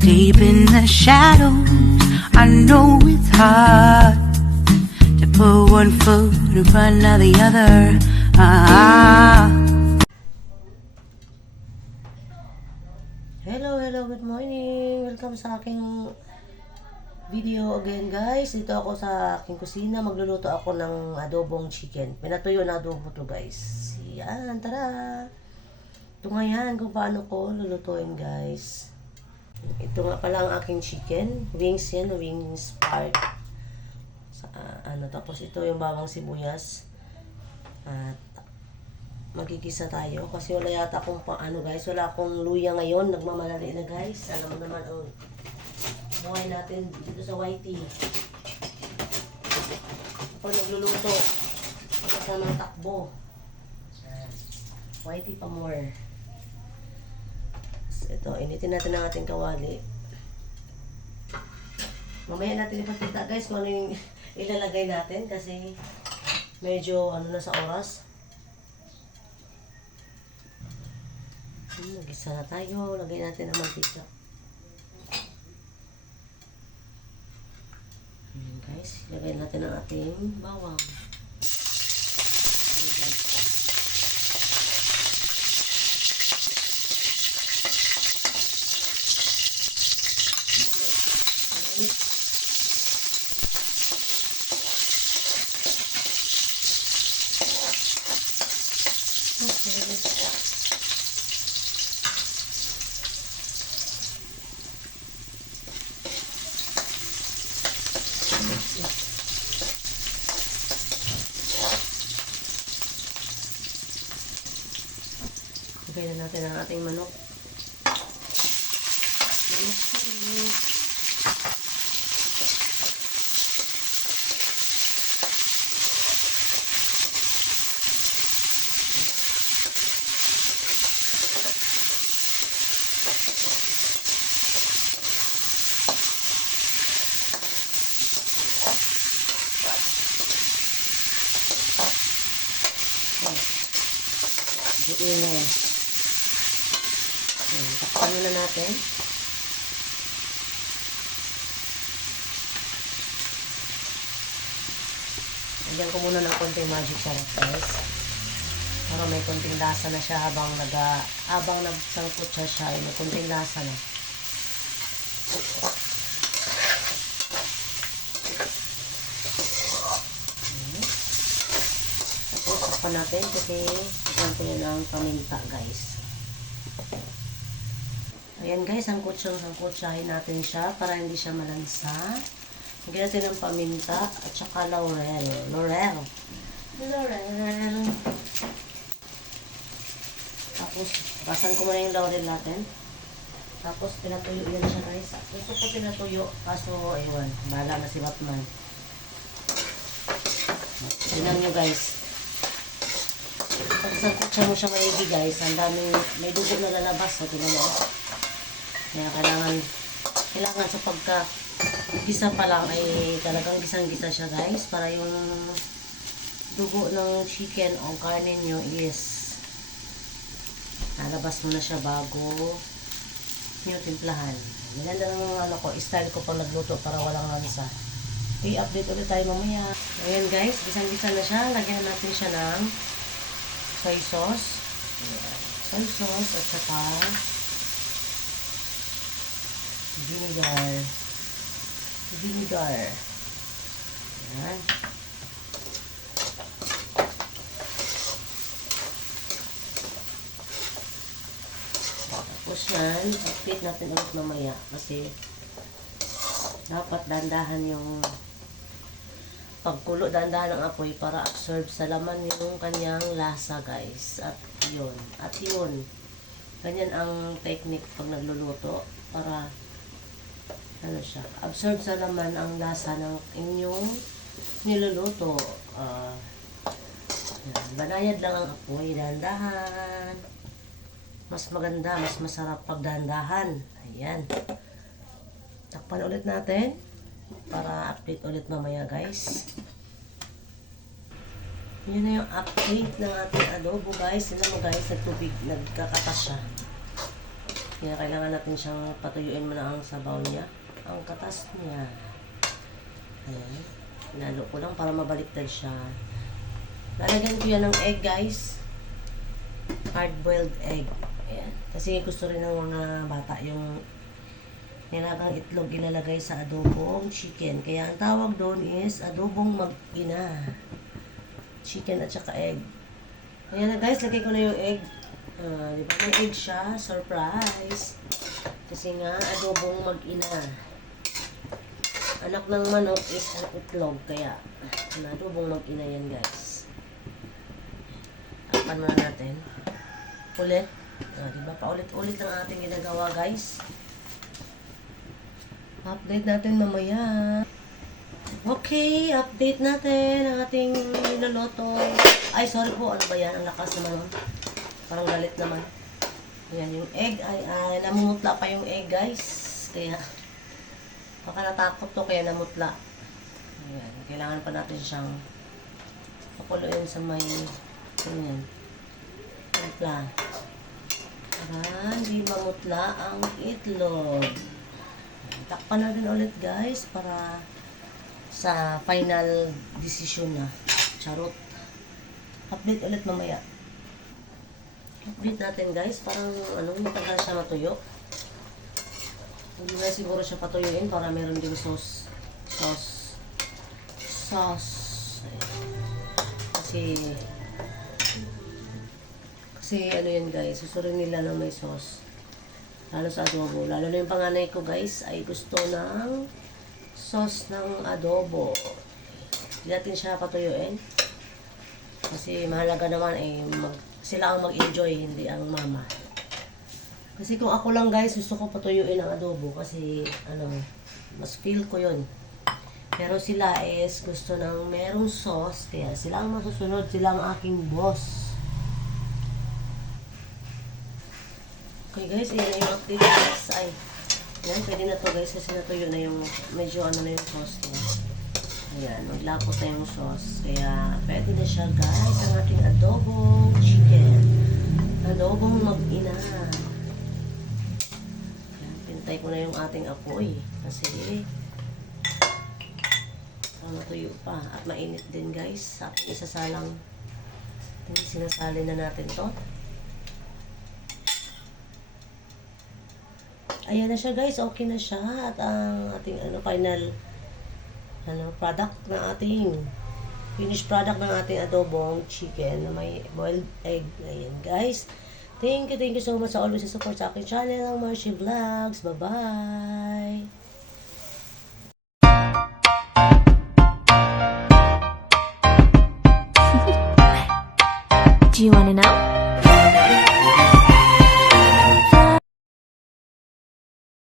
Deep in the shadows, I know it's hard to put one foot in front of the other. Hello, good morning. Welcome sa aking video again, guys. Dito ako sa aking kusina. Magluluto ako ng adobong chicken. Pinatuyo na adobo to, guys. Yan, tara. Ito nga yan kung paano ko lulutuin, guys. Ito nga pala ang aking chicken. Wings yan, wings part. Tapos ito yung bawang sibuyas. At magigisa tayo kasi wala yata akong guys, wala akong luya ngayon, nagmamalali na, guys. Alam mo naman ang buhay natin dito sa YT. Ako nagluluto kasama ng takbo. YT pa more. So, ito, initin natin ang ating kawali. Mamaya natin ipakita, guys, kung ano yung ilalagay natin kasi medyo na sa oras. Nagisa na tayo. Lagay natin ang mantika. Ayan, guys. Lagay natin ang ating bawang. Ayan, guys. Lagay na natin ang ating manok. Ingay. Takpan muna natin. Lagyan ko muna ng konting magic sarap, guys. Para may konting lasa na siya habang nagsangkot siya ay may konting lasa na. Tapos takpan natin kasi ganito yan ang paminta, guys. Ayan, guys, sangkutsahin natin siya para hindi siya malansa. Lagyan natin ng paminta at saka laurel. Tapos, basan ko muna yung laurel natin. Tapos, pinatuyo yan siya, guys. Gusto ko pinatuyo, kaso, ayun, bahala na si Batman. Tignan nyo, guys. Pag sangkutsa mo siya maigi, guys, ang daming, may dugo na lalabas. So, tignan mo. Kaya kailangan sa pagka-gisa pa lang ay talagang gisang-gisa siya, guys, para yung dugo ng chicken o karne nyo is nalabas mo na siya bago nyo timplahan. Yan lang ang style ko pag nagluto para walang lansa. I-update ulit tayo mamaya. Ayan, guys, gisang-gisa na siya. Lagyan natin siya ng soy sauce. Ayan. Soy sauce at saka vinegar. Ayan. Tapos yan, update natin ulit mamaya kasi dapat dandahan yung pagkulo, dandahan ang apoy para absorb sa laman yung kanyang lasa, guys. At yun. Ganyan ang technique pag nagluluto para absorb sa laman ang lasa ng inyong niluluto. Banayad lang ang apoy, dandahan. Mas maganda, mas masarap pag dandahan. Ayan. Takpan ulit natin para update ulit mamaya, guys. Yun na yung update ng ating adobo, guys. Tignan mo, guys, nagtubig, nagkakatas siya. Kaya kailangan natin siyang patuyuin muna ang sabaw niya. Ang katas niya. Ayan. Hinalo ko lang para mabaliktad siya. Lalagyan ko yan ng egg, guys. Hard-boiled egg. Ayan. Kasi gusto rin ng mga bata yung nilagang itlog ilalagay sa adobong chicken. Kaya ang tawag doon is adobong mag-ina. Chicken at saka egg. Ayan na guys, lagay ko na yung egg. Di ba may egg siya? Surprise! Kasi nga, adobong mag-ina. Anak ng manok is ang itlog. Kaya, adobong mag-ina yan guys. Tapan muna natin. Ulit. Diba? Paulit-ulit ang ating ginagawa guys. Update natin mamaya. Okay, update natin ang ating niloloto. Ay, sorry po. Ano ba yan? Ang lakas naman. Parang galit naman. Ayan, yung egg ay namumutla pa yung egg guys. Kaya, baka natakot to kaya namutla. Ayan, kailangan pa natin siyang pakuloyin sa may ganyan. Timpla. Para hindi mamutla ang itlog. Takpan natin ulit guys para sa final decision na. Charot. Update ulit mamaya. Update natin guys. Parang matagal siya matuyo. Hindi na siguro siya patuyuin para meron din sauce. Ayan. Kasi ano yan guys. Susurin nila ng may sauce. Lalo sa adobo. Lalo na yung panganay ko guys ay gusto ng sauce ng adobo. Hindi natin siya patuyuin. Kasi mahalaga naman sila ang mag-enjoy, hindi ang mama. Kasi kung ako lang guys, gusto ko patuyuin ang adobo. Kasi mas feel ko yun. Pero sila is gusto ng merong sauce. Kaya sila ang masusunod, sila ang aking boss. Okay guys, ayan na yung update guys. Ay, yan, pwede na to guys kasi natuyo na yung medyo na yung sauce niya. Ayan, maglapot na yung sauce. Kaya pwede na siya guys ang ating adobong chicken. Adobong mag-ina. Ayan, pintay ko na yung ating apoy. Kasi matuyo pa. At mainit din guys. Sa ating isasalang sinasali na natin to. Ayan na siya guys, okay na siya. At ang ating final product ng ating finished product ng ating adobong chicken na may boiled egg. Ayan guys. Thank you so much sa always support sa aking channel, ang Marcy Vlogs. Bye-bye! Do you want to know?